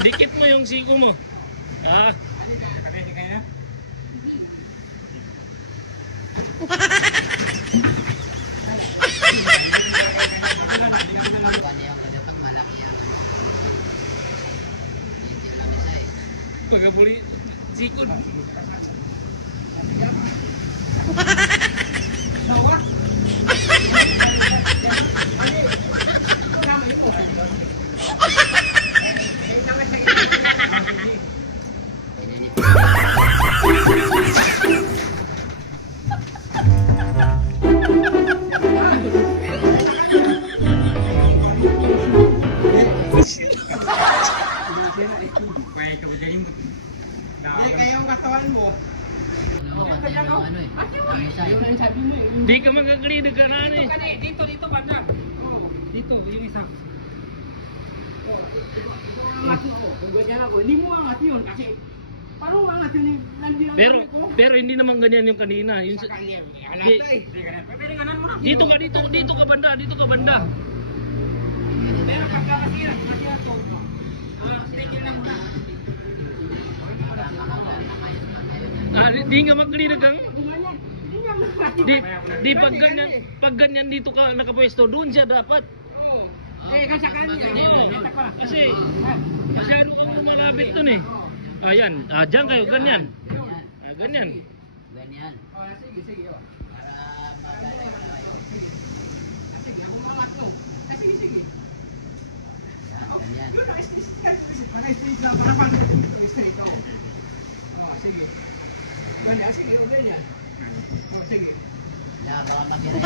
Idikit mo yung siko mo. Ah. Kapete kayo na? Pagkabuli sikod. Kaya ang katawan mo. Di ka magagalido ka na eh. Dito banda. Dito, yung isa. Kung ganyan ako, hindi mo angat yun kasi paano angat yun nandiyan Pero hindi naman ganyan yung kanina. Yung dito ka banda, dito ka banda. Pero pagkakasiya to. Tigil lang muna. Di nga magalido kang. Di pag ganyan dito ka nakapwesto, doon siya dapat. Kasi Kasi masyado ka malapit dun eh. Ayan, dyan kayo, ganyan. Ganyan. Ganyan. Sige. Sige, ako malat no. Sige. Ganyan. Naka-street lang. Naka-street ako. Sige. Ganyan, sige. O ganyan. Sige. Baka makita.